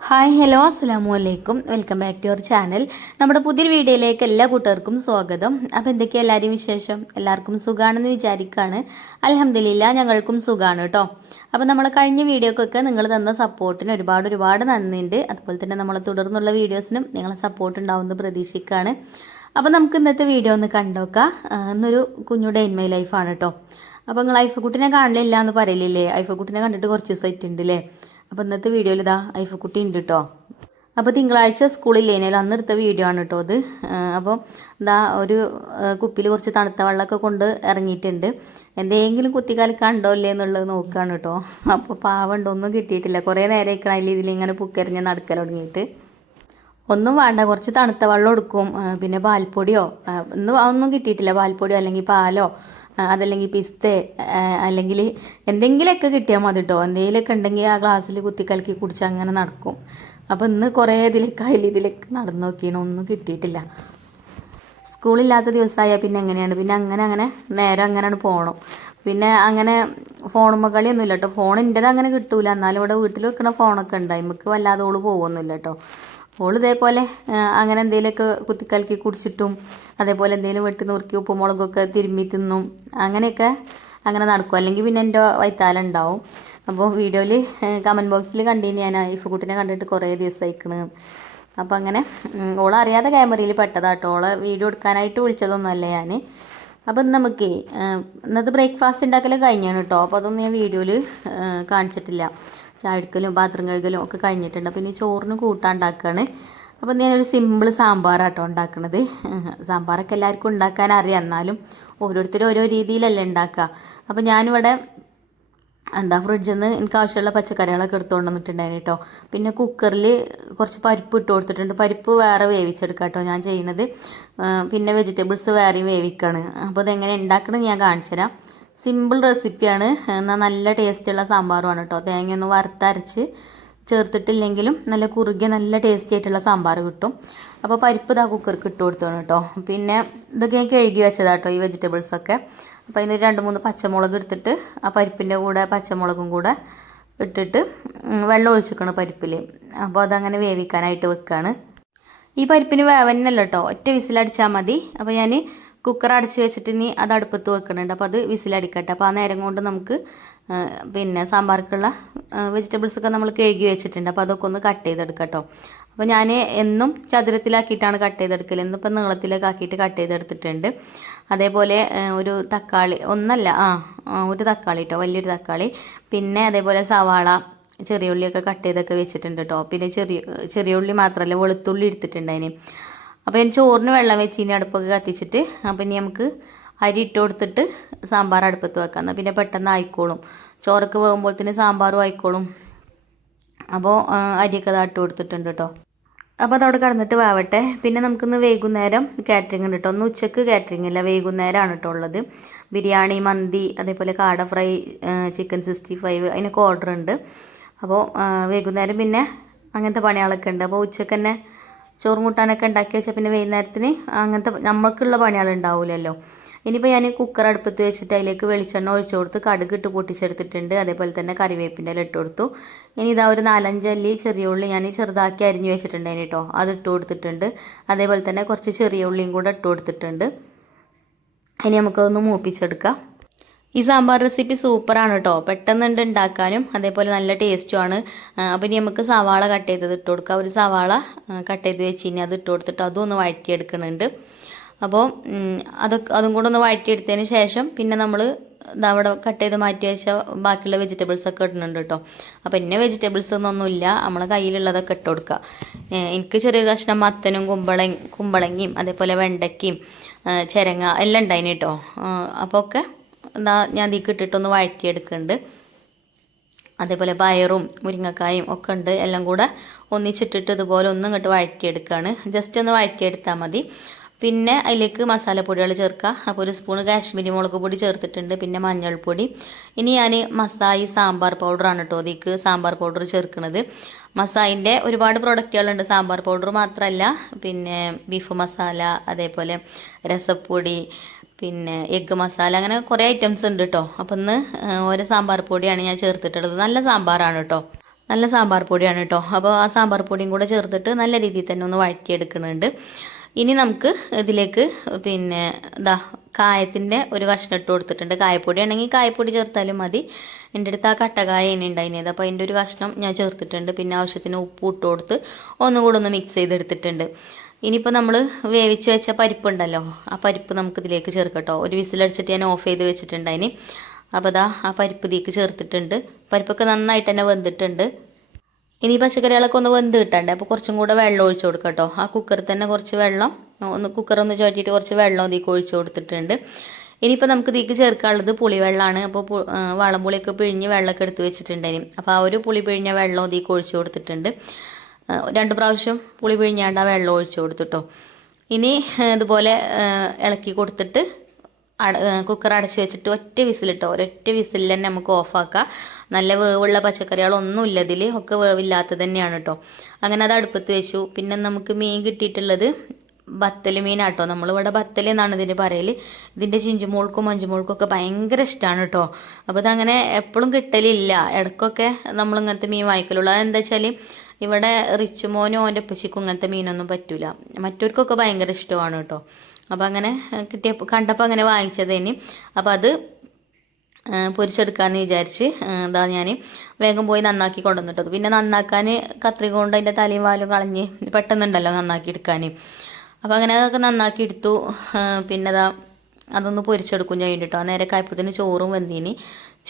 Hi hello അസ്സലാമു അലൈക്കും welcome back to your channel. നമ്മുടെ പുതിയൊരു വീഡിയോയിലേക്ക് എല്ലാ കൂട്ടുകാർക്കും സ്വാഗതം. അപ്പോൾ എന്തൊക്കെയാണ് എല്ലാവരും വിശേഷം? എല്ലാവർക്കും സുഖമാണെന്ന് വിചാരിക്കുകയാണ്. അൽഹംദുലില്ലാ ഞങ്ങൾക്കും സുഖമാണ് കേട്ടോ. അപ്പോൾ നമ്മൾ കഴിഞ്ഞ വീഡിയോക്കൊക്കെ നിങ്ങൾ തന്ന സപ്പോർട്ടിന് ഒരുപാട് നന്ദിയുണ്ട്. അതുപോലെ തന്നെ നമ്മൾ തുടർന്നുള്ള വീഡിയോസിനും നിങ്ങളെ സപ്പോർട്ട് ഉണ്ടാവുമെന്ന് പ്രതീക്ഷിക്കുകയാണ്. അപ്പോൾ നമുക്ക് ഇന്നത്തെ വീഡിയോ ഒന്ന് കണ്ടോക്കാം. ഇന്നൊരു കുഞ്ഞുടെ ഇൻ മൈ ലൈഫാണ് കേട്ടോ. അപ്പോൾ നിങ്ങൾ ഐഫക്കുട്ടിനെ കാണില്ല എന്ന് പറയില്ലേ? ഐഫക്കുട്ടിനെ കണ്ടിട്ട് കുറച്ച് ദിവസമായിട്ടുണ്ട് അല്ലേ? അപ്പോൾ ഇന്നത്തെ വീഡിയോയിൽ ഇതാ ഐഫക്കുട്ടി ഉണ്ട് കേട്ടോ. അപ്പോൾ തിങ്കളാഴ്ച സ്കൂളില്ലേനല്ലോ അന്ന് എടുത്ത വീഡിയോ ആണ് കേട്ടോ അത്. അപ്പോൾ ഇതാ ഒരു കുപ്പിയിൽ കുറച്ച് തണുത്ത വെള്ളമൊക്കെ കൊണ്ട് ഇറങ്ങിയിട്ടുണ്ട്. എന്തെങ്കിലും കുത്തിക്കാലി കണ്ടോ ഇല്ലേ എന്നുള്ളത് നോക്കുകയാണ് കേട്ടോ. അപ്പോൾ പാവണ്ട് ഒന്നും കിട്ടിയിട്ടില്ല. കുറേ നേരം ഇരിക്കണതിൽ ഇതിലിങ്ങനെ പുക്കെറിഞ്ഞ് നടക്കൽ തുടങ്ങിയിട്ട്. ഒന്നും വേണ്ട, കുറച്ച് തണുത്ത വെള്ളം എടുക്കും, പിന്നെ പാൽപ്പൊടിയോ ഒന്നും കിട്ടിയിട്ടില്ല. പാൽപ്പൊടിയോ അല്ലെങ്കിൽ പാലോ അതല്ലെങ്കിൽ പിസ്ത അല്ലെങ്കിൽ എന്തെങ്കിലുമൊക്കെ കിട്ടിയാൽ മതി കേട്ടോ. എന്തെങ്കിലുമൊക്കെ ഉണ്ടെങ്കിൽ ആ ഗ്ലാസ്സിൽ കുത്തിക്കലക്കി കുടിച്ച് അങ്ങനെ നടക്കും. അപ്പോൾ ഇന്ന് കുറേ ഇതിലേക്ക് നടന്നു നോക്കിയാണ്, ഒന്നും കിട്ടിയിട്ടില്ല. സ്കൂളില്ലാത്ത ദിവസമായാൽ പിന്നെ എങ്ങനെയാണ്, പിന്നെ അങ്ങനെ നേരം അങ്ങനെയാണ് പോകണം. പിന്നെ അങ്ങനെ ഫോണുമ്മ കളിയൊന്നുമില്ല കേട്ടോ. ഫോണിൻ്റെത് അങ്ങനെ കിട്ടൂല. എന്നാലും ഇവിടെ വീട്ടിൽ വെക്കണ ഫോണൊക്കെ ഉണ്ട്. നമുക്ക് വല്ലാതെ ഓള് പോകുമൊന്നുമില്ല കേട്ടോ. ഓൾ ഇതേപോലെ അങ്ങനെ എന്തെങ്കിലുമൊക്കെ കുത്തിക്കലക്കി കുടിച്ചിട്ടും അതേപോലെ എന്തെങ്കിലും വെട്ടി നുറുക്കി ഉപ്പും മുളകൊക്കെ തിരുമ്മി തിന്നും അങ്ങനെ നടക്കും. അല്ലെങ്കിൽ പിന്നെ എൻ്റെ വൈത്താലുണ്ടാവും. അപ്പോൾ വീഡിയോയിൽ കമൻറ്റ് ബോക്സിൽ കണ്ടിന് ഞാൻ ഐഫക്കുട്ടിനെ കണ്ടിട്ട് കുറേ ദിവസമായിക്കണ്. അപ്പോൾ അങ്ങനെ ഓളറിയാതെ ക്യാമറയിൽ പെട്ടതാട്ടോ. ഓളെ വീഡിയോ എടുക്കാനായിട്ട് വിളിച്ചതൊന്നുമല്ല ഞാൻ. അപ്പം നമുക്ക് ഇന്നത്തെ ബ്രേക്ക്ഫാസ്റ്റ് ഉണ്ടാക്കൽ കഴിഞ്ഞാണ് കേട്ടോ. അപ്പോൾ അതൊന്നും ഞാൻ വീഡിയോയിൽ കാണിച്ചിട്ടില്ല. ചായ എടുക്കലും പാത്രം കഴുകലും ഒക്കെ കഴിഞ്ഞിട്ടുണ്ട്. പിന്നെ ചോറിന് കൂട്ടാണ്ടാക്കുകയാണ്. അപ്പോൾ ഞാനൊരു സിമ്പിൾ സാമ്പാറാട്ടോ ഉണ്ടാക്കണത്. സാമ്പാറൊക്കെ എല്ലാവർക്കും ഉണ്ടാക്കാൻ അറിയാം, എന്നാലും ഓരോരുത്തരും ഓരോ രീതിയിലല്ലേ ഉണ്ടാക്കുക. അപ്പോൾ ഞാനിവിടെ ഫ്രിഡ്ജിൽ നിന്ന് എനിക്ക് ആവശ്യമുള്ള പച്ചക്കറികളൊക്കെ എടുത്തുകൊണ്ട് വന്നിട്ടുണ്ടായിരുന്നു കേട്ടോ. പിന്നെ കുക്കറിൽ കുറച്ച് പരിപ്പ് ഇട്ട് കൊടുത്തിട്ടുണ്ട്. പരിപ്പ് വേറെ വേവിച്ചെടുക്കാം കേട്ടോ ഞാൻ ചെയ്യുന്നത്. പിന്നെ വെജിറ്റബിൾസ് വേറെയും വേവിക്കുകയാണ്. അപ്പോൾ ഇതെങ്ങനെ ഉണ്ടാക്കണമെന്ന് ഞാൻ കാണിച്ചു തരാം. സിമ്പിൾ റെസിപ്പിയാണ്, എന്നാൽ നല്ല ടേസ്റ്റുള്ള സാമ്പാറുമാണ് കേട്ടോ. തേങ്ങയൊന്നും വറുത്തരച്ച് ചേർത്തിട്ടില്ലെങ്കിലും നല്ല കുറുകിയ നല്ല ടേസ്റ്റി ആയിട്ടുള്ള സാമ്പാർ കിട്ടും. അപ്പോൾ പരിപ്പ് ഇതാ കുക്കർക്ക് ഇട്ട് കൊടുത്തോണം കേട്ടോ. പിന്നെ ഇതൊക്കെ ഞാൻ കഴുകി വെച്ചതാട്ടോ ഈ വെജിറ്റബിൾസൊക്കെ. അപ്പോൾ ഇതിന് 2-3 പച്ചമുളക് എടുത്തിട്ട് ആ പരിപ്പിൻ്റെ കൂടെ പച്ചമുളകും കൂടെ ഇട്ടിട്ട് വെള്ളം ഒഴിച്ചിക്കണം പരിപ്പിൽ. അപ്പോൾ അതങ്ങനെ വേവിക്കാനായിട്ട് വെക്കുകയാണ്. ഈ പരിപ്പിന് വേവന്നല്ല കേട്ടോ, ഒറ്റ വിസിലടിച്ചാൽ മതി. അപ്പോൾ ഞാൻ കുക്കർ അടച്ച് വെച്ചിട്ട് ഇനി അത് അടുപ്പത്ത് വെക്കുന്നുണ്ട്. അപ്പോൾ അത് വിസിലടിക്കട്ടെ. അപ്പോൾ ആ നേരം കൊണ്ട് നമുക്ക് പിന്നെ സാമ്പാർക്കുള്ള വെജിറ്റബിൾസൊക്കെ നമ്മൾ കഴുകി വെച്ചിട്ടുണ്ട്. അപ്പോൾ അതൊക്കെ ഒന്ന് കട്ട് ചെയ്തെടുക്കാം കേട്ടോ. അപ്പോൾ ഞാൻ എന്നും ചതുരത്തിലാക്കിയിട്ടാണ് കട്ട് ചെയ്തെടുക്കൽ. ഇന്നിപ്പോൾ നീളത്തിലേക്ക് ആക്കിയിട്ട് കട്ട് ചെയ്തെടുത്തിട്ടുണ്ട്. അതേപോലെ ഒരു തക്കാളി ഒരു തക്കാളി കേട്ടോ, വലിയൊരു തക്കാളി. പിന്നെ അതേപോലെ സവാള ചെറിയ ഉള്ളിയൊക്കെ കട്ട് ചെയ്തൊക്കെ വെച്ചിട്ടുണ്ട് കേട്ടോ. പിന്നെ ചെറിയ ഉള്ളി മാത്രമല്ല വെളുത്തുള്ളി എടുത്തിട്ടുണ്ട് അതിന്. അപ്പോൾ ഞാൻ ചോറിന് വെള്ളം വെച്ച് ഇനി അടുപ്പൊക്കെ കത്തിച്ചിട്ട് അപ്പോൾ ഇനി നമുക്ക് അരി ഇട്ട് കൊടുത്തിട്ട് സാമ്പാർ അടുപ്പത്ത് വെക്കാം. എന്നാൽ പിന്നെ പെട്ടെന്ന് ആയിക്കോളും. ചോറൊക്കെ വേകുമ്പോഴത്തേന് സാമ്പാറും ആയിക്കോളും. അപ്പോൾ അരിയൊക്കെ ഇട്ട് കൊടുത്തിട്ടുണ്ട് കേട്ടോ. അപ്പോൾ അതവിടെ കിടന്നിട്ട് വേവട്ടെ. പിന്നെ നമുക്കിന്ന് വൈകുന്നേരം കാറ്ററിംഗ് ഉണ്ട് കേട്ടോ. ഒന്ന് ഉച്ചക്ക് കാറ്ററിംഗ് ഇല്ല, വൈകുന്നേരമാണ് കേട്ടോ ഉള്ളത്. ബിരിയാണി, മന്തി, അതേപോലെ കാട ഫ്രൈ, ചിക്കൻ 65 അതിനൊക്കെ ഓർഡർ ഉണ്ട്. അപ്പോൾ വൈകുന്നേരം പിന്നെ അങ്ങനത്തെ പണികളൊക്കെ ഉണ്ട്. അപ്പോൾ ഉച്ചക്ക് തന്നെ ചോറും കൂട്ടാനൊക്കെ ഉണ്ടാക്കി വെച്ചാൽ പിന്നെ വൈകുന്നേരത്തിന് അങ്ങനത്തെ നമുക്കുള്ള പണികൾ ഉണ്ടാവില്ലല്ലോ. ഇനിയിപ്പോൾ ഞാൻ കുക്കർ അടുപ്പത്ത് വെച്ചിട്ട് അതിലേക്ക് വെളിച്ചെണ്ണ ഒഴിച്ചു കൊടുത്ത് കടുക് ഇട്ട് പൊട്ടിച്ചെടുത്തിട്ടുണ്ട്. അതേപോലെ തന്നെ കറിവേപ്പിൻ്റെ ഇല ഇട്ട് കൊടുത്തു. ഇനി ഇതാ ഒരു 4-5 അല്ലി ചെറിയ ഉള്ളി ഞാൻ ചെറുതാക്കി അരിഞ്ഞു വെച്ചിട്ടുണ്ടായിരുന്നു കേട്ടോ, അത് ഇട്ട് കൊടുത്തിട്ടുണ്ട്. അതേപോലെ തന്നെ കുറച്ച് ചെറിയ ഉള്ളിയും കൂടെ ഇട്ട് കൊടുത്തിട്ടുണ്ട്. ഇനി നമുക്കതൊന്ന് മൂപ്പിച്ചെടുക്കാം. ഈ സാമ്പാർ റെസിപ്പി സൂപ്പറാണ് കേട്ടോ, പെട്ടെന്നുണ്ട് ഉണ്ടാക്കാനും, അതേപോലെ നല്ല ടേസ്റ്റുമാണ്. അപ്പോൾ ഇനി നമുക്ക് സവാള കട്ട് ചെയ്തത് ഇട്ട് കൊടുക്കാം. ഒരു സവാള കട്ട് ചെയ്ത് വെച്ച് ഇനി അത് ഇട്ട് കൊടുത്തിട്ട് അതും ഒന്ന് വഴറ്റിയെടുക്കുന്നുണ്ട്. അപ്പോൾ അതും കൂടെ ഒന്ന് വഴറ്റിയെടുത്തതിന് ശേഷം പിന്നെ നമ്മൾ അവിടെ കട്ട് ചെയ്ത് മാറ്റി വെച്ച ബാക്കിയുള്ള വെജിറ്റബിൾസൊക്കെ ഇടുന്നുണ്ട് കേട്ടോ. അപ്പോൾ ഇന്ന വെജിറ്റബിൾസ് ഒന്നുമില്ല, നമ്മളെ കയ്യിലുള്ളതൊക്കെ ഇട്ട് കൊടുക്കുക. എനിക്ക് ചെറിയ കഷ്ണം മത്തനും കുമ്പളങ്ങയും അതേപോലെ വെണ്ടയ്ക്കയും ചിരങ്ങ എല്ലാം ഉണ്ടായിന് കേട്ടോ. അപ്പോൾ ഒക്കെ ഞാൻ ഇതിക്ക് ഇട്ടിട്ടൊന്ന് വഴറ്റിയെടുക്കുന്നുണ്ട്. അതേപോലെ പയറും മുരിങ്ങക്കായും ഒക്കെ ഉണ്ട്. എല്ലാം കൂടെ ഒന്നിച്ചിട്ടിട്ട് ഇതുപോലെ ഒന്നും ഇങ്ങോട്ട് വഴറ്റിയെടുക്കുകയാണ്. ജസ്റ്റ് ഒന്ന് വഴറ്റിയെടുത്താൽ മതി. പിന്നെ അതിലേക്ക് മസാലപ്പൊടികൾ ചേർക്കുക. അപ്പോൾ ഒരു സ്പൂൺ കാശ്മീരി മുളക് പൊടി ചേർത്തിട്ടുണ്ട്. പിന്നെ മഞ്ഞൾപ്പൊടി. ഇനി ഞാൻ മസായി സാമ്പാർ പൗഡറാണ് കേട്ടോ ഇതിക്ക് സാമ്പാർ പൗഡർ ചേർക്കുന്നത്. മസായിൻ്റെ ഒരുപാട് പ്രൊഡക്റ്റുകളുണ്ട്, സാമ്പാർ പൗഡർ മാത്രമല്ല. പിന്നെ ബീഫ് മസാല, അതേപോലെ രസപ്പൊടി, പിന്നെ എഗ്ഗ് മസാല, അങ്ങനെ കുറേ ഐറ്റംസ് ഉണ്ട് കേട്ടോ. അപ്പം ഇന്ന് ഓരോ സാമ്പാർ പൊടിയാണ് ഞാൻ ചേർത്തിട്ടുള്ളത്. നല്ല സാമ്പാറാണ് കേട്ടോ. നല്ല സാമ്പാർ പൊടിയാണ് കേട്ടോ. അപ്പോൾ ആ സാമ്പാർ പൊടിയും കൂടെ ചേർത്തിട്ട് നല്ല രീതിയിൽ തന്നെ ഒന്ന് വഴറ്റിയെടുക്കുന്നുണ്ട്. ഇനി നമുക്ക് ഇതിലേക്ക് പിന്നെ കായത്തിൻ്റെ ഒരു കഷ്ണം ഇട്ട് കൊടുത്തിട്ടുണ്ട്. കായപ്പൊടി ആണെങ്കിൽ കായപ്പൊടി ചേർത്താലും മതി. എൻ്റെ അടുത്ത് ആ കട്ടക്കായ ഇനി ഉണ്ടായിരുന്നത്, അപ്പോൾ അതിൻ്റെ ഒരു കഷ്ണം ഞാൻ ചേർത്തിട്ടുണ്ട്. പിന്നെ ആവശ്യത്തിന് ഉപ്പ് ഇട്ട് കൊടുത്ത് ഒന്നും കൂടെ ഒന്ന് മിക്സ് ചെയ്തെടുത്തിട്ടുണ്ട്. ഇനിയിപ്പോൾ നമ്മൾ വേവിച്ച് വെച്ച പരിപ്പുണ്ടല്ലോ, ആ പരിപ്പ് നമുക്ക് ഇതിലേക്ക് ചേർക്കട്ടോ. ഒരു വിസിലടിച്ചിട്ട് ഞാൻ ഓഫ് ചെയ്ത് വെച്ചിട്ടുണ്ടായിന്. അപ്പോൾ ആ പരിപ്പ് ഇതിലേക്ക് ചേർത്തിട്ടുണ്ട്. പരിപ്പൊക്കെ നന്നായിട്ട് തന്നെ വെന്തിട്ടുണ്ട്. ഇനി പച്ചക്കറികളൊക്കെ ഒന്ന് വെന്ത് കിട്ടണ്ടേ, അപ്പോൾ കുറച്ചും കൂടെ വെള്ളം ഒഴിച്ച് കൊടുക്കാം കേട്ടോ. ആ കുക്കറിൽ തന്നെ കുറച്ച് വെള്ളം കുക്കറൊന്ന് ചുഴറ്റിയിട്ട് കുറച്ച് വെള്ളം ഇതിലേക്ക് ഒഴിച്ച് കൊടുത്തിട്ടുണ്ട്. ഇനിയിപ്പോൾ നമുക്ക് ഇതിലേക്ക് ചേർക്കാനുള്ളത് പുളിവെള്ളമാണ്. അപ്പോൾ വാളംപുളിയൊക്കെ പിഴിഞ്ഞ് വെള്ളമൊക്കെ എടുത്ത് വെച്ചിട്ടുണ്ടായിരുന്നു. അപ്പോൾ ആ ഒരു പുളി പിഴിഞ്ഞ വെള്ളം ഇതിലേക്ക് ഒഴിച്ച് കൊടുത്തിട്ടുണ്ട്. 2 പ്രാവശ്യം പുളി പിഴിഞ്ഞാണ്ട് ആ വെള്ളം ഒഴിച്ച് കൊടുത്തിട്ടോ. ഇനി ഇതുപോലെ ഇളക്കി കൊടുത്തിട്ട് കുക്കർ അടച്ച് വെച്ചിട്ട് ഒറ്റ വിസിലിട്ടോ. ഒരൊറ്റ വിസിലിൽ തന്നെ നമുക്ക് ഓഫാക്കാം. നല്ല വേവുള്ള പച്ചക്കറികളൊന്നും ഇല്ല ഇതിൽ, ഒക്കെ വേവില്ലാത്തത് തന്നെയാണ് കേട്ടോ. അങ്ങനെ അത് അടുപ്പത്ത് വെച്ചു. പിന്നെ നമുക്ക് മീൻ കിട്ടിയിട്ടുള്ളത് ബത്തൽ മീനാട്ടോ. നമ്മളിവിടെ ബത്തൽ എന്നാണ് ഇതിന് പറയൽ. ഇതിൻ്റെ ചിഞ്ചുമോൾക്കും മഞ്ചുമോൾക്കും ഒക്കെ ഭയങ്കര ഇഷ്ടമാണ് കേട്ടോ. അപ്പോൾ ഇതങ്ങനെ എപ്പോഴും കിട്ടലില്ല, ഇടയ്ക്കൊക്കെ നമ്മളിങ്ങനത്തെ മീൻ വാങ്ങിക്കലുള്ളൂ. അതെന്താ വെച്ചാൽ ഇവിടെ റിച്ചുമോനും ഓൻ്റെ ഉപ്പച്ചിക്കും ഇങ്ങനത്തെ മീനൊന്നും പറ്റൂല. മറ്റവർക്കൊക്കെ ഭയങ്കര ഇഷ്ടമാണ് കേട്ടോ. അപ്പോൾ അങ്ങനെ കണ്ടപ്പോൾ അങ്ങനെ വാങ്ങിച്ചതേനി. അപ്പോൾ അത് പൊരിച്ചെടുക്കാമെന്ന് വിചാരിച്ച് ഞാൻ വേഗം പോയി നന്നാക്കി കൊണ്ടുവന്നിട്ടത്. പിന്നെ നന്നാക്കാൻ കത്രിക കൊണ്ട് അതിൻ്റെ തലയും വാലും കളഞ്ഞ് പെട്ടെന്നുണ്ടല്ലോ നന്നാക്കി എടുക്കാൻ. അപ്പോൾ അങ്ങനെ അതൊക്കെ നന്നാക്കി എടുത്തു. പിന്നെ അതൊന്ന് പൊരിച്ചെടുക്കും ഞാൻ കേട്ടോ. നേരെ കായപ്പത്തിന് ചോറും വെന്തീനി.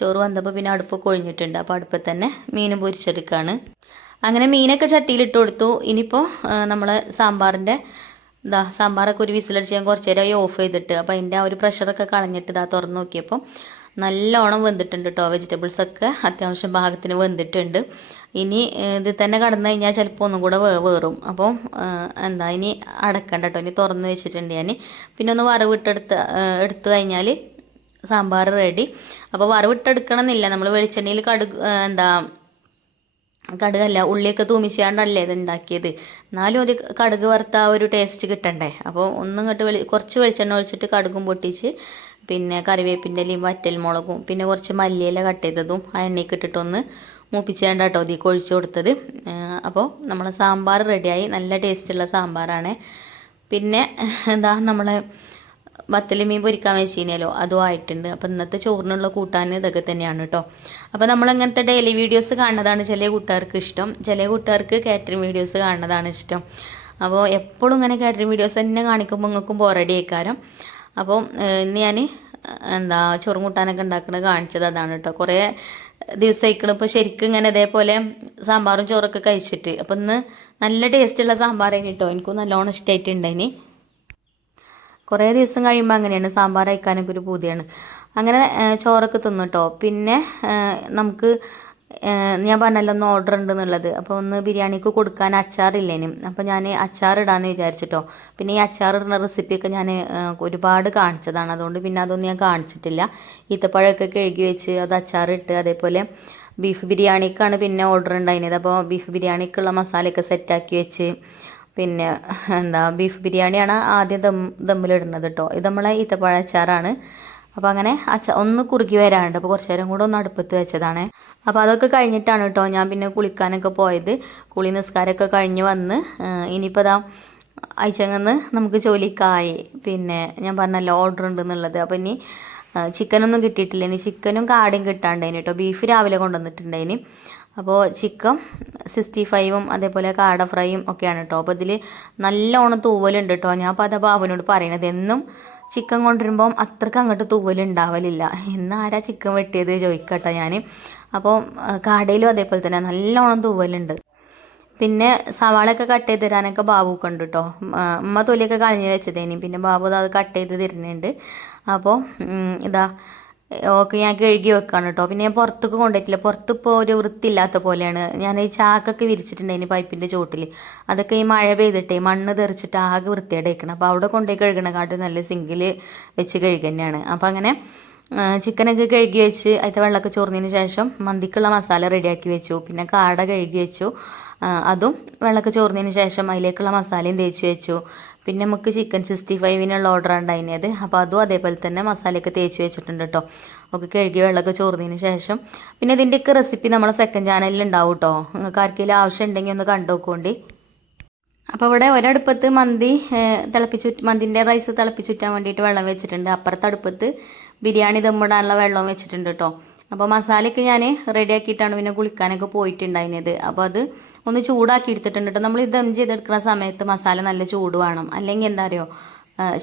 ചോറ് വന്നപ്പോൾ പിന്നെ അടുപ്പൊക്കെ ഒഴിഞ്ഞിട്ടുണ്ട്. അപ്പോൾ അടുപ്പത്ത് തന്നെ മീനും പൊരിച്ചെടുക്കുകയാണ്. അങ്ങനെ മീനൊക്കെ ചട്ടിയിലിട്ട് കൊടുത്തു. ഇനിയിപ്പോൾ നമ്മൾ സാമ്പാറിൻ്റെ സാമ്പാറൊക്കെ ഒരു വിസിലടിച്ച് ഞാൻ കുറച്ച് നേരമായി ഓഫ് ചെയ്തിട്ട്, അപ്പോൾ അതിൻ്റെ ആ ഒരു പ്രഷറൊക്കെ കളഞ്ഞിട്ട് തുറന്ന് നോക്കിയപ്പോൾ നല്ലോണം വെന്തിട്ടുണ്ട് കേട്ടോ. വെജിറ്റബിൾസൊക്കെ അത്യാവശ്യം പാകത്തിന് വെന്തിട്ടുണ്ട്. ഇനി ഇത് തന്നെ കടന്നു കഴിഞ്ഞാൽ ചിലപ്പോൾ ഒന്നും കൂടെ വേറും. അപ്പോൾ ഇനി അടക്കണ്ട കേട്ടോ. ഇനി തുറന്ന് വെച്ചിട്ടുണ്ട് ഞാൻ. പിന്നെ ഒന്ന് എടുത്തു കഴിഞ്ഞാൽ സാമ്പാർ റെഡി. അപ്പോൾ വറവിട്ടെടുക്കണം എന്നില്ല, നമ്മൾ വെളിച്ചെണ്ണയിൽ കടുകല്ല ഉള്ളിയൊക്കെ തൂമിച്ചാണ്ടല്ലേ ഇത് ഉണ്ടാക്കിയത്. എന്നാലും ഒരു കടുക് വറുത്ത ആ ഒരു ടേസ്റ്റ് കിട്ടണ്ടേ. അപ്പോൾ കുറച്ച് വെളിച്ചെണ്ണ ഒഴിച്ചിട്ട് കടുകും പൊട്ടിച്ച് പിന്നെ കറിവേപ്പിൻ്റെ ഇലയും വറ്റൽമുളകും പിന്നെ കുറച്ച് മല്ലിയില കട്ട് ചെയ്തതും ആ എണ്ണയ്ക്ക് ഇട്ടിട്ടൊന്ന് മൂപ്പിച്ചേണ്ട കേട്ടോ ഇതിലേക്ക് ഒഴിച്ചു കൊടുത്തത്. അപ്പോൾ നമ്മളെ സാമ്പാർ റെഡിയായി. നല്ല ടേസ്റ്റുള്ള സാമ്പാറാണ്. പിന്നെ നമ്മളെ വത്തൽ മീൻ പൊരിക്കാൻ വെച്ചിരുന്നല്ലോ, അതും ആയിട്ടുണ്ട്. അപ്പോൾ ഇന്നത്തെ ചോറിനുള്ള കൂട്ടാൻ ഇതൊക്കെ തന്നെയാണ് കേട്ടോ. അപ്പോൾ നമ്മളങ്ങനത്തെ ഡെയിലി വീഡിയോസ് കാണുന്നതാണ് ചില കൂട്ടുകാർക്ക് ഇഷ്ടം, ചില കൂട്ടുകാർക്ക് കാറ്ററിംഗ് വീഡിയോസ് കാണുന്നതാണ് ഇഷ്ടം. അപ്പോൾ എപ്പോഴും ഇങ്ങനെ കാറ്ററിംഗ് വീഡിയോസ് തന്നെ കാണിക്കുമ്പോൾ നിങ്ങൾക്കും ബോറടി ആയിക്കാരം. അപ്പോൾ ഇന്ന് ഞാൻ ചോറും കൂട്ടാനൊക്കെ ഉണ്ടാക്കുന്നത് കാണിച്ചത് അതാണ് കേട്ടോ. കുറേ ദിവസമായിക്കണം ഇപ്പോൾ ശരിക്കും ഇങ്ങനെ ഇതേപോലെ സാമ്പാറും ചോറൊക്കെ കഴിച്ചിട്ട്. അപ്പോൾ ഇന്ന് നല്ല ടേസ്റ്റുള്ള സാമ്പാറായിന് കേട്ടോ. എനിക്കും നല്ലോണം ഇഷ്ടമായിട്ടുണ്ടായിന്. കുറേ ദിവസം കഴിയുമ്പോൾ അങ്ങനെയാണ് സാമ്പാർ കഴിക്കാനൊക്കെ ഒരു പൂതിയാണ്. അങ്ങനെ ചോറൊക്കെ തിന്നു കേട്ടോ. പിന്നെ നമുക്ക് ഞാൻ പറഞ്ഞല്ലോ ഒന്ന് ഓർഡർ ഉണ്ടെന്നുള്ളത്. അപ്പോൾ ഒന്ന് ബിരിയാണിക്ക് കൊടുക്കാൻ അച്ചാറില്ലേനും, അപ്പോൾ ഞാൻ അച്ചാറിടാമെന്ന് വിചാരിച്ചിട്ടോ. പിന്നെ ഈ അച്ചാറിടുന്ന റെസിപ്പിയൊക്കെ ഞാൻ ഒരുപാട് കാണിച്ചതാണ്, അതുകൊണ്ട് പിന്നെ അതൊന്നും ഞാൻ കാണിച്ചിട്ടില്ല. ഈത്തപ്പഴമൊക്കെ കഴുകി വെച്ച് അത് അച്ചാറിട്ട്, അതേപോലെ ബീഫ് ബിരിയാണിക്കാണ് പിന്നെ ഓർഡർ ഉണ്ടായിരുന്നത്. അപ്പോൾ ബീഫ് ബിരിയാണിക്കുള്ള മസാലയൊക്കെ സെറ്റാക്കി വെച്ച്, പിന്നെ ബീഫ് ബിരിയാണിയാണ് ആദ്യം ദമ്മിലിടുന്നത് കേട്ടോ. ഇത് നമ്മളെ ഈത്തപ്പഴ അച്ചാറാണ്. അപ്പോൾ അങ്ങനെ ഒന്ന് കുറുകി വരാനുണ്ട്. അപ്പോൾ കുറച്ച് നേരം കൂടെ ഒന്ന് അടുപ്പത്ത് വെച്ചതാണ്. അപ്പോൾ അതൊക്കെ കഴിഞ്ഞിട്ടാണ് കേട്ടോ ഞാൻ പിന്നെ കുളിക്കാനൊക്കെ പോയത്. കുളി നിസ്കാരമൊക്കെ കഴിഞ്ഞ് വന്ന് ഇനിയിപ്പോൾ അയച്ചങ്ങന്ന് നമുക്ക് ജോലിക്കായി. പിന്നെ ഞാൻ പറഞ്ഞല്ലോ ഓർഡർ ഉണ്ടെന്നുള്ളത്. അപ്പോൾ ഇനി ചിക്കനൊന്നും കിട്ടിയിട്ടില്ല. ഇനി ചിക്കനും കാടയും കിട്ടാണ്ടേന് കേട്ടോ. ബീഫ് രാവിലെ കൊണ്ടുവന്നിട്ടുണ്ടായിന്. അപ്പോൾ ചിക്കൻ 65ഉം അതേപോലെ കാട ഫ്രൈയും ഒക്കെയാണ് കേട്ടോ. അപ്പോൾ ഇതിൽ നല്ലോണം തൂവലുണ്ട് കേട്ടോ. ഞാൻ അപ്പോൾ അതാ ബാബുവിനോട് പറയണത്, എന്നും ചിക്കൻ കൊണ്ടുവരുമ്പം അത്രയ്ക്ക് അങ്ങോട്ട് തൂവലുണ്ടാവലില്ല, ഇന്ന് ആരാ ചിക്കൻ വെട്ടിയത് ചോദിക്കട്ടോ ഞാൻ. അപ്പോൾ കാടയിലും അതേപോലെ തന്നെ നല്ലോണം തൂവലുണ്ട്. പിന്നെ സവാളയൊക്കെ കട്ട് ചെയ്ത് തരാനൊക്കെ ബാബുക്ക് ഉണ്ട് കേട്ടോ. അമ്മ തൊലിയൊക്കെ കളഞ്ഞ് വെച്ചതേനി, പിന്നെ ബാബു അത് കട്ട് ചെയ്ത് തരുന്നുണ്ട്. അപ്പോൾ ഓക്കെ ഞാൻ കഴുകി വെക്കാണ് കേട്ടോ. പിന്നെ ഞാൻ പുറത്തൊക്കെ കൊണ്ടുപോയിട്ടില്ല, പുറത്തിപ്പോൾ ഒരു വൃത്തിയില്ലാത്ത പോലെയാണ്. ഞാൻ ഈ ചാക്കൊക്കെ വിരിച്ചിട്ടുണ്ടായിന് പൈപ്പിൻ്റെ ചോട്ടിൽ, അതൊക്കെ ഈ മഴ പെയ്തിട്ടേ മണ്ണ് തെറിച്ചിട്ട് ആകെ വൃത്തിയായിട്ട് വെക്കണം. അപ്പോൾ അവിടെ കൊണ്ടുപോയി കഴുകണക്കാട്ട് നല്ല സിങ്കിൽ വെച്ച് കഴുകുക തന്നെയാണ്. അപ്പോൾ അങ്ങനെ ചിക്കനൊക്കെ കഴുകി വെച്ച് അതിൻ്റെ വെള്ളമൊക്കെ ചോർന്നതിന് ശേഷം മന്തിക്കുള്ള മസാല റെഡിയാക്കി വെച്ചു. പിന്നെ കാട കഴുകി വെച്ചു, അതും വെള്ളമൊക്കെ ചോർന്നതിന് ശേഷം അതിലേക്കുള്ള മസാലയും തേച്ച് വെച്ചു. പിന്നെ നമുക്ക് ചിക്കൻ 65-നുള്ള ഓർഡർ ഉണ്ടായിരുന്നത്. അപ്പോൾ അതും അതേപോലെ തന്നെ മസാലയൊക്കെ തേച്ച് വെച്ചിട്ടുണ്ട് കേട്ടോ. ഒക്കെ കഴുകി വെള്ളമൊക്കെ ചോർന്നതിന് ശേഷം. പിന്നെ ഇതിൻ്റെയൊക്കെ റെസിപ്പി നമ്മളെ സെക്കൻഡ് ചാനലിൽ ഉണ്ടാവും കേട്ടോ. നിങ്ങൾക്ക് ആർക്കെങ്കിലും ആവശ്യം ഉണ്ടെങ്കിൽ ഒന്ന് കണ്ടു നോക്കുകൊണ്ട്. അപ്പോൾ ഇവിടെ ഒരടുപ്പത്ത് മന്തിൻ്റെ റൈസ് തിളപ്പിച്ചുറ്റാൻ വേണ്ടിയിട്ട് വെള്ളം വെച്ചിട്ടുണ്ട്. അപ്പുറത്തെ അടുപ്പത്ത് ബിരിയാണി ദമ്മിടാനുള്ള വെള്ളവും വെച്ചിട്ടുണ്ട് കേട്ടോ. അപ്പോൾ മസാലയൊക്കെ ഞാൻ റെഡിയാക്കിയിട്ടാണ് പിന്നെ കുളിക്കാനൊക്കെ പോയിട്ടുണ്ടായിരുന്നത്. അപ്പോൾ അത് ഒന്ന് ചൂടാക്കി എടുത്തിട്ടുണ്ട് കേട്ടോ. നമ്മൾ ദം ചെയ്തെടുക്കുന്ന സമയത്ത് മസാല നല്ല ചൂട് വേണം. അല്ലെങ്കിൽ എന്താ അറിയോ,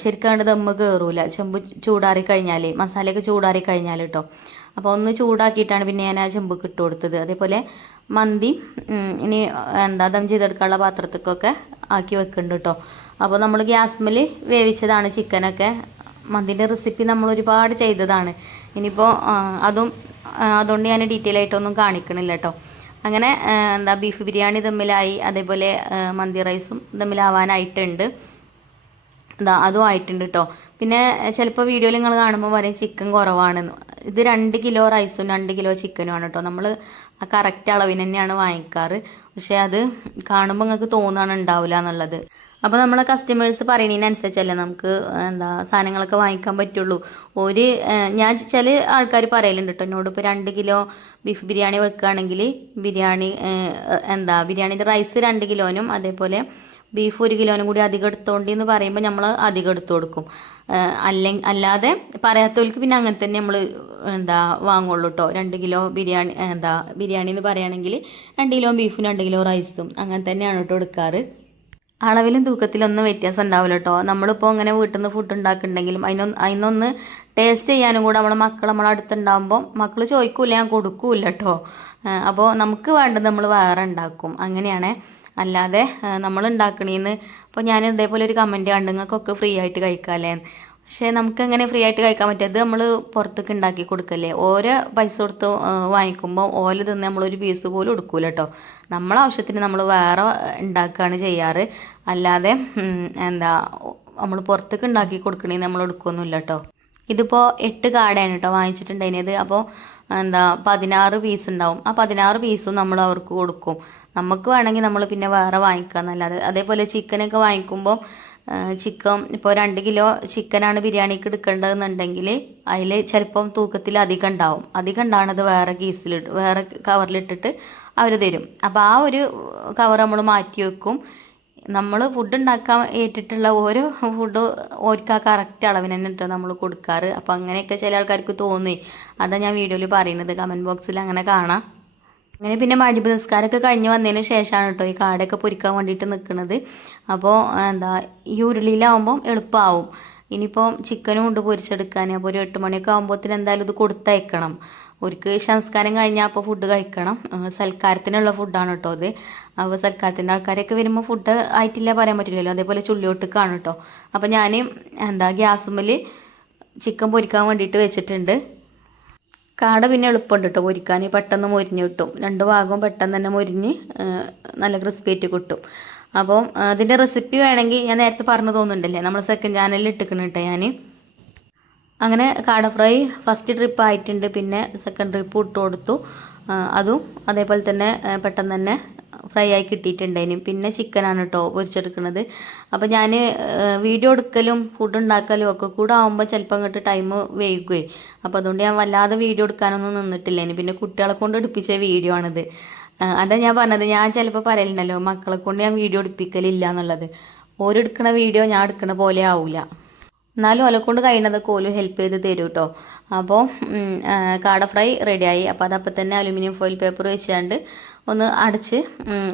ശരിക്കും കണ്ട് ദമ്മ് കയറൂല. ചെമ്പ് ചൂടാറി കഴിഞ്ഞാൽ, മസാലയൊക്കെ ചൂടാറി കഴിഞ്ഞാൽ കേട്ടോ. അപ്പോൾ ഒന്ന് ചൂടാക്കിയിട്ടാണ് പിന്നെ ഞാൻ ആ ചെമ്പ് ഇട്ട് കൊടുത്തത്. അതേപോലെ മന്തി ഇനി ദം ചെയ്തെടുക്കാനുള്ള പാത്രത്തേക്കൊക്കെ ആക്കി വെക്കുന്നുണ്ട് കേട്ടോ. അപ്പോൾ നമ്മൾ ഗ്യാസ്മേൽ വേവിച്ചതാണ് ചിക്കനൊക്കെ. മന്തിൻ്റെ റെസിപ്പി നമ്മൾ ഒരുപാട് ചെയ്തതാണ്. ഇനിയിപ്പോൾ അതുകൊണ്ട് ഞാൻ ഡീറ്റെയിൽ ആയിട്ടൊന്നും കാണിക്കണില്ല കേട്ടോ. അങ്ങനെ ബീഫ് ബിരിയാണി ദമ്മിലായി. അതേപോലെ മന്തി റൈസും ദമ്മിലാവാനായിട്ടുണ്ട്. അതും ആയിട്ടുണ്ട് കേട്ടോ. പിന്നെ ചിലപ്പോൾ വീഡിയോയിൽ നിങ്ങൾ കാണുമ്പോൾ പറയും ചിക്കൻ കുറവാണെന്ന്. ഇത് 2 കിലോ റൈസും 2 കിലോ ചിക്കനുമാണ് കേട്ടോ. നമ്മൾ ആ കറക്റ്റ് അളവിന് തന്നെയാണ് വാങ്ങിക്കാറ്. പക്ഷേ അത് കാണുമ്പോൾ നിങ്ങൾക്ക് തോന്നുകയാണ് ഉണ്ടാവില്ല എന്നുള്ളത്. അപ്പോൾ നമ്മളെ കസ്റ്റമേഴ്സ് പറയുന്നതിനനുസരിച്ചല്ലേ നമുക്ക് സാധനങ്ങളൊക്കെ വാങ്ങിക്കാൻ പറ്റുള്ളൂ. ഞാൻ ചില ആൾക്കാർ പറയലുണ്ട് കേട്ടോ എന്നോട്, ഇപ്പോൾ 2 കിലോ ബീഫ് ബിരിയാണി വെക്കുകയാണെങ്കിൽ ബിരിയാണീൻ്റെ റൈസ് 2 കിലോനും അതേപോലെ ബീഫ് 1 കിലോനും കൂടി അധികം എടുത്തോണ്ടി എന്ന് പറയുമ്പോൾ നമ്മൾ അധികം എടുത്തു കൊടുക്കും. അല്ലാതെ പറയാത്തവർക്ക് പിന്നെ അങ്ങനെ തന്നെ നമ്മൾ വാങ്ങുള്ളൂ കേട്ടോ. 2 കിലോ ബിരിയാണി എന്ന് പറയുകയാണെങ്കിൽ 2 കിലോ ബീഫും 2 കിലോ റൈസും അങ്ങനെ തന്നെയാണ് കേട്ടോ എടുക്കാറ്. അളവിലും തൂക്കത്തിലൊന്നും വ്യത്യാസം ഉണ്ടാവില്ല കേട്ടോ. നമ്മളിപ്പോൾ ഇങ്ങനെ വീട്ടിൽ നിന്ന് ഫുഡ് ഉണ്ടാക്കുന്നുണ്ടെങ്കിലും അതിനൊന്ന് ടേസ്റ്റ് ചെയ്യാനും കൂടെ നമ്മളെ അടുത്തുണ്ടാകുമ്പോൾ മക്കൾ ചോദിക്കൂല, ഞാൻ കൊടുക്കൂല കേട്ടോ. അപ്പോൾ നമുക്ക് വേണ്ടത് നമ്മൾ വേറെ ഉണ്ടാക്കും, അങ്ങനെയാണ്. അല്ലാതെ നമ്മൾ ഉണ്ടാക്കണേന്ന് ഇപ്പോൾ ഞാൻ ഇതേപോലെ ഒരു കമൻറ്റ് കണ്ട് നിങ്ങൾക്കൊക്കെ ഫ്രീ ആയിട്ട് കഴിക്കാമല്ലേ. പക്ഷേ നമുക്കങ്ങനെ ഫ്രീ ആയിട്ട് കഴിക്കാൻ പറ്റിയത് നമ്മൾ പുറത്തേക്ക് ഉണ്ടാക്കി കൊടുക്കല്ലേ. ഓരോ പൈസ കൊടുത്ത് വാങ്ങിക്കുമ്പോൾ ഓല തന്നെ നമ്മളൊരു പീസ് പോലും എടുക്കൂല കേട്ടോ. നമ്മളെ ആവശ്യത്തിന് നമ്മൾ വേറെ ഉണ്ടാക്കുകയാണ് ചെയ്യാറ്. അല്ലാതെ നമ്മൾ പുറത്തേക്ക് ഉണ്ടാക്കി കൊടുക്കണേന്ന് നമ്മൾ എടുക്കുകയൊന്നുമില്ല കേട്ടോ. ഇതിപ്പോൾ 8 കാടയാണ് കേട്ടോ വാങ്ങിച്ചിട്ടുണ്ടായിരുന്നത്. അപ്പോൾ 16 പീസ് ഉണ്ടാവും. ആ 16 പീസും നമ്മൾ അവർക്ക് കൊടുക്കും. നമുക്ക് വേണമെങ്കിൽ നമ്മൾ പിന്നെ വേറെ വാങ്ങിക്കാമെന്നല്ലാതെ. അതേപോലെ ചിക്കനൊക്കെ വാങ്ങിക്കുമ്പോൾ ചിക്കൻ ഇപ്പോൾ 2 കിലോ ചിക്കനാണ് ബിരിയാണിക്ക് എടുക്കേണ്ടതെന്നുണ്ടെങ്കിൽ അതിൽ ചിലപ്പം തൂക്കത്തിൽ അധികം ഉണ്ടാവണത് വേറെ കവറിലിട്ടിട്ട് അവർ തരും. അപ്പോൾ ആ ഒരു കവർ നമ്മൾ മാറ്റി വെക്കും. നമ്മൾ ഫുഡ് ഉണ്ടാക്കാൻ ഏറ്റിട്ടുള്ള ഓരോ ഫുഡ് ഓർക്ക് ആ കറക്റ്റ് അളവിന് തന്നെ ഇട്ടോ നമ്മൾ കൊടുക്കാറ്. അപ്പോൾ അങ്ങനെയൊക്കെ ചില ആൾക്കാർക്ക് തോന്നി, അതാണ് ഞാൻ വീഡിയോയിൽ പറയുന്നത്. കമൻറ്റ് ബോക്സിൽ അങ്ങനെ കാണാം. അങ്ങനെ പിന്നെ മഗ്‌രിബ് നിസ്കാരമൊക്കെ കഴിഞ്ഞ് വന്നതിന് ശേഷമാണ് കേട്ടോ ഈ കാടയൊക്കെ പൊരിക്കാൻ വേണ്ടിയിട്ട് നിൽക്കുന്നത്. അപ്പോൾ ഈ ഉരുളിയിലാവുമ്പം എളുപ്പമാവും. ഇനിയിപ്പോൾ ചിക്കനും കൊണ്ട് പൊരിച്ചെടുക്കാൻ അപ്പോൾ ഒരു 8 മണിയൊക്കെ ആകുമ്പോഴത്തേന് എന്തായാലും ഇത് കൊടുത്തയക്കണം. ഒരിക്കൽ സംസ്കാരം കഴിഞ്ഞാൽ അപ്പോൾ ഫുഡ് കഴിക്കണം. സൽക്കാരത്തിനുള്ള ഫുഡാണ് കേട്ടോ ഇത്. അപ്പോൾ സൽക്കാരത്തിൻ്റെ ആൾക്കാരൊക്കെ വരുമ്പോൾ ഫുഡ് ആയിട്ടില്ല പറയാൻ പറ്റില്ലല്ലോ. അതേപോലെ ചുള്ളിയൊട്ടുക്കാണ് കേട്ടോ. അപ്പോൾ ഞാൻ ഗ്യാസുമ്മൽ ചിക്കൻ പൊരിക്കാൻ വേണ്ടിയിട്ട് വെച്ചിട്ടുണ്ട്. കാട പിന്നെ എളുപ്പമുണ്ട് കേട്ടോ പൊരിക്കാൻ, പെട്ടെന്ന് മൊരിഞ്ഞ് കിട്ടും. 2 ഭാഗവും പെട്ടെന്ന് തന്നെ മൊരിഞ്ഞ് നല്ല ക്രിസ്പിയായിട്ട് കിട്ടും. അപ്പോൾ അതിൻ്റെ റെസിപ്പി വേണമെങ്കിൽ ഞാൻ നേരത്തെ പറഞ്ഞു തോന്നുന്നുണ്ടല്ലേ, നമ്മൾ സെക്കൻഡ് ചാനലിൽ ഇട്ടിക്കണം കേട്ടോ ഞാൻ. അങ്ങനെ കാട ഫ്രൈ ഫസ്റ്റ് ട്രിപ്പ് ആയിട്ടുണ്ട്. പിന്നെ സെക്കൻഡ് ട്രിപ്പ് ഇട്ട് കൊടുത്തു. അതും അതേപോലെ തന്നെ പെട്ടെന്ന് തന്നെ ഫ്രൈ ആയി കിട്ടിയിട്ടുണ്ടായിന്. പിന്നെ ചിക്കനാണ് കേട്ടോ പൊരിച്ചെടുക്കുന്നത്. അപ്പോൾ ഞാൻ വീഡിയോ എടുക്കലും ഫുഡ് ഉണ്ടാക്കലും ഒക്കെ കൂടെ ആകുമ്പോൾ ചിലപ്പോൾ അങ്ങോട്ട് ടൈം വൈകുകയെ. അപ്പോൾ അതുകൊണ്ട് ഞാൻ വല്ലാതെ വീഡിയോ എടുക്കാനൊന്നും നിന്നിട്ടില്ലേന്. പിന്നെ കുട്ടികളെ കൊണ്ട് എടുപ്പിച്ച വീഡിയോ ആണിത്. അതാ ഞാൻ പറഞ്ഞത്, ഞാൻ ചിലപ്പോൾ പറയലുണ്ടല്ലോ മക്കളെ കൊണ്ട് ഞാൻ വീഡിയോ എടുപ്പിക്കലില്ല എന്നുള്ളത്. ഓരെടുക്കണ വീഡിയോ ഞാൻ എടുക്കണ പോലെ ആവില്ല. എന്നാലും ഓലെ കൊണ്ട് കഴിയുന്നതൊക്കെ ഓലും ഹെൽപ്പ് ചെയ്ത് തരും കേട്ടോ. അപ്പോൾ കാട ഫ്രൈ റെഡിയായി. അപ്പോൾ അതപ്പോൾ തന്നെ അലുമിനിയം ഫോയിൽ പേപ്പർ വെച്ചാണ്ട് ഒന്ന് അടച്ച്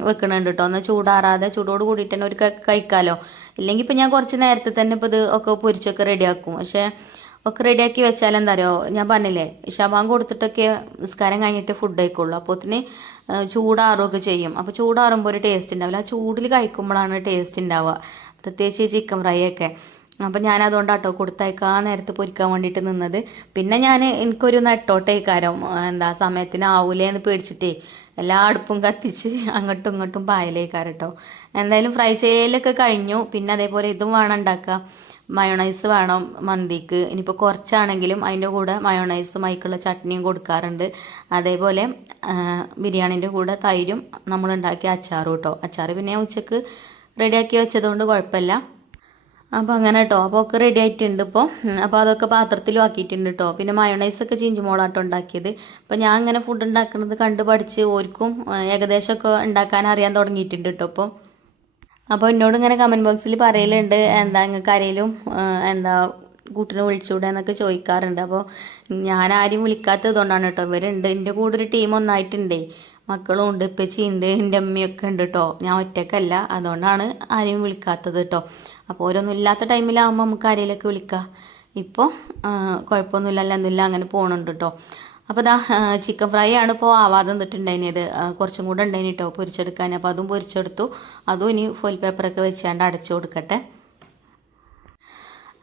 വെക്കണുണ്ട് കേട്ടോ. ഒന്ന് ചൂടാറാതെ ചൂടോട് കൂടിയിട്ട് തന്നെ ഒരു കഴിക്കാമല്ലോ. ഇല്ലെങ്കിൽ ഇപ്പോൾ ഞാൻ കുറച്ച് നേരത്തെ തന്നെ ഇപ്പോൾ ഇത് ഒക്കെ പൊരിച്ചൊക്കെ റെഡിയാക്കും. പക്ഷേ ഒക്കെ റെഡിയാക്കി വെച്ചാൽ എന്താ പറയുക, ഞാൻ പറഞ്ഞില്ലേ ശബാങ്ക് കൊടുത്തിട്ടൊക്കെ നിസ്കാരം കഴിഞ്ഞിട്ട് ഫുഡ് കഴിക്കുള്ളൂ. അപ്പോഴത്തിന് ചൂടാറുകയൊക്കെ ചെയ്യും. അപ്പോൾ ചൂടാറുമ്പോൾ ഒരു ടേസ്റ്റ് ഉണ്ടാവില്ല. ആ ചൂടിൽ കഴിക്കുമ്പോഴാണ് ടേസ്റ്റ് ഉണ്ടാവുക, പ്രത്യേകിച്ച് ചിക്കൻ ഫ്രൈ ഒക്കെ. അപ്പം ഞാൻ അതുകൊണ്ടാട്ടോ കൊടുത്തയക്കാൻ നേരത്ത് പൊരിക്കാൻ വേണ്ടിയിട്ട് നിന്നത്. പിന്നെ എനിക്കൊരു നെട്ടോട്ടേക്കാരം സമയത്തിനാവൂലേ എന്ന് പേടിച്ചിട്ടേ എല്ലാ അടുപ്പും കത്തിച്ച് അങ്ങോട്ടും ഇങ്ങോട്ടും പായലേക്കാരം കേട്ടോ. എന്തായാലും ഫ്രൈ ചെയ്യലൊക്കെ കഴിഞ്ഞു. പിന്നെ അതേപോലെ ഇതും വേണം ഉണ്ടാക്കുക, മയോണൈസ് വേണം മന്തിക്ക്. ഇനിയിപ്പോൾ കുറച്ചാണെങ്കിലും അതിൻ്റെ കൂടെ മയോണൈസും അതിക്കുള്ള ചട്നിയും കൊടുക്കാറുണ്ട്. അതേപോലെ ബിരിയാണീൻ്റെ കൂടെ തൈരും നമ്മളുണ്ടാക്കിയ അച്ചാറും കേട്ടോ. അച്ചാർ പിന്നെ ഉച്ചക്ക് റെഡിയാക്കി വെച്ചതുകൊണ്ട് കുഴപ്പമില്ല. അപ്പോൾ അങ്ങനെ കേട്ടോ. അപ്പോൾ ഒക്കെ റെഡി ആയിട്ടുണ്ട് ഇപ്പോൾ. അപ്പോൾ അതൊക്കെ പാത്രത്തിലും ആക്കിയിട്ടുണ്ട് കേട്ടോ. പിന്നെ മയോണൈസൊക്കെ ചിഞ്ചുമോളാട്ടോ ഉണ്ടാക്കിയത്. അപ്പോൾ ഞാൻ ഇങ്ങനെ ഫുഡ് ഉണ്ടാക്കുന്നത് കണ്ട് പഠിച്ച് ഓർക്കും ഏകദേശമൊക്കെ ഉണ്ടാക്കാൻ അറിയാൻ തുടങ്ങിയിട്ടുണ്ട് കേട്ടോ ഇപ്പോൾ. അപ്പോൾ എന്നോട് ഇങ്ങനെ കമൻറ്റ് ബോക്സിൽ പറയലുണ്ട്, എന്താ നിങ്ങൾക്ക് ആരെങ്കിലും എന്താ കൂട്ടിനെ വിളിച്ചൂടെ എന്നൊക്കെ ചോദിക്കാറുണ്ട്. അപ്പോൾ ഞാൻ ആരും വിളിക്കാത്തത് കൊണ്ടാണ് കേട്ടോ. ഇവരുണ്ട്, എൻ്റെ കൂടെ ഒരു ടീം ഒന്നായിട്ടുണ്ടേ. മക്കളും ഉണ്ട്, ഇപ്പച്ചിയുണ്ട്, എൻ്റെ അമ്മയൊക്കെ ഉണ്ട് കേട്ടോ. ഞാൻ ഒറ്റക്കല്ല, അതുകൊണ്ടാണ് ആരെയും വിളിക്കാത്തത് കേട്ടോ. അപ്പോൾ ഓരോന്നും ഇല്ലാത്ത ടൈമിലാകുമ്പോൾ നമുക്ക് ആരെങ്കിലുമൊക്കെ വിളിക്കാം. ഇപ്പോൾ കുഴപ്പമൊന്നുമില്ല, അല്ലെന്നില്ല, അങ്ങനെ പോകുന്നുണ്ട് കേട്ടോ. അപ്പോൾ ഇതാ ചിക്കൻ ഫ്രൈ ആണ് ഇപ്പോൾ ആവാതെ നിന്നിട്ടുണ്ടായിനത്. കുറച്ചും കൂടെ ഉണ്ടായിന് കേട്ടോ പൊരിച്ചെടുക്കാൻ. അപ്പോൾ അതും പൊരിച്ചെടുത്തു. അതും ഇനി ഫോയിൽ പേപ്പറൊക്കെ വെച്ചാണ്ട് അടച്ചു കൊടുക്കട്ടെ.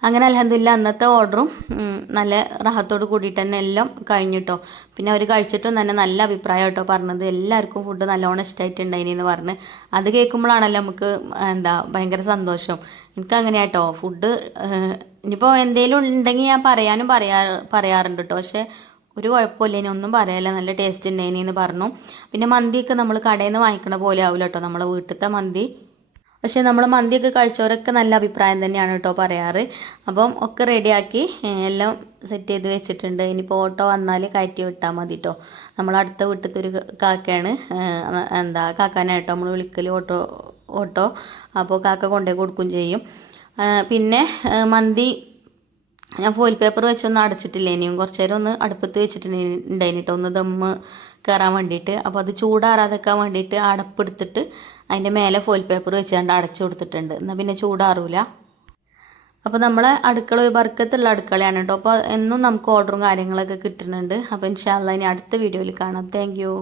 അങ്ങനെ അൽഹംദുലില്ലാ അന്നത്തെ ഓർഡറും നല്ല റാഹത്തോട് കൂടിയിട്ട് തന്നെ എല്ലാം കഴിഞ്ഞിട്ടോ. പിന്നെ അവർ കഴിച്ചിട്ടും തന്നെ നല്ല അഭിപ്രായം കേട്ടോ പറഞ്ഞത്. എല്ലാവർക്കും ഫുഡ് നല്ലോണം ഇഷ്ടമായിട്ടുണ്ടായിനി എന്ന് പറഞ്ഞ്. അത് കേൾക്കുമ്പോഴാണല്ലോ നമുക്ക് എന്താ ഭയങ്കര സന്തോഷം. എനിക്കങ്ങനെയാട്ടോ ഫുഡ് ഇനിയിപ്പോൾ എന്തെങ്കിലും ഉണ്ടെങ്കിൽ ഞാൻ പറയാറുണ്ട് കേട്ടോ. പക്ഷേ ഒരു കുഴപ്പമില്ല, ഇനി ഒന്നും പറയാനില്ല, നല്ല ടേസ്റ്റ് ഉണ്ടായിനി എന്ന് പറഞ്ഞു. പിന്നെ മന്തിയൊക്കെ നമ്മൾ കടയിൽ നിന്ന് വാങ്ങിക്കണ പോലെ ആവില്ല കേട്ടോ നമ്മളെ വീട്ടിലത്തെ മന്തി. പക്ഷേ നമ്മൾ മന്തിയൊക്കെ കഴിച്ചവരൊക്കെ നല്ല അഭിപ്രായം തന്നെയാണ് കേട്ടോ പറയാറ്. അപ്പം ഒക്കെ റെഡിയാക്കി എല്ലാം സെറ്റ് ചെയ്ത് വെച്ചിട്ടുണ്ട്. ഇനിയിപ്പോൾ ഓട്ടോ വന്നാൽ കയറ്റി വിട്ടാൽ മതി കേട്ടോ. നമ്മളടുത്ത വീട്ടിലത്തെ ഒരു കാക്കയാണ്, എന്താ കാക്കാനായിട്ടോ നമ്മൾ വിളിക്കൽ ഓട്ടോ. അപ്പോൾ കാക്ക കൊണ്ടുപോയി കൊടുക്കുകയും ചെയ്യും. പിന്നെ മന്തി ഞാൻ ഫോയിൽ പേപ്പർ വെച്ചൊന്നും അടച്ചിട്ടില്ല, ഇനിയും കുറച്ച് നേരം ഒന്ന് അടുപ്പത്ത് വെച്ചിട്ടുണ്ടായിന് കേട്ടോ, ഒന്ന് ദമ്മ് കയറാൻ വേണ്ടിയിട്ട്. അപ്പോൾ അത് ചൂടാറാതെക്കാൻ വേണ്ടിയിട്ട് അടപ്പെടുത്തിട്ട് അതിൻ്റെ മേലെ ഫോയിൽ പേപ്പർ വെച്ചുകൊണ്ട് അടച്ചു കൊടുത്തിട്ടുണ്ട്. എന്നാൽ പിന്നെ ചൂടാറൂല. അപ്പോൾ നമ്മളെ അടുക്കള ഒരു ബർക്കത്തുള്ള അടുക്കളയാണ് കേട്ടോ. അപ്പോൾ എന്നും നമുക്ക് ഓർഡറും കാര്യങ്ങളൊക്കെ കിട്ടുന്നുണ്ട്. അപ്പോൾ ഇൻഷാ അല്ലാഹ് ഇനി അടുത്ത വീഡിയോയിൽ കാണാം. Thank you.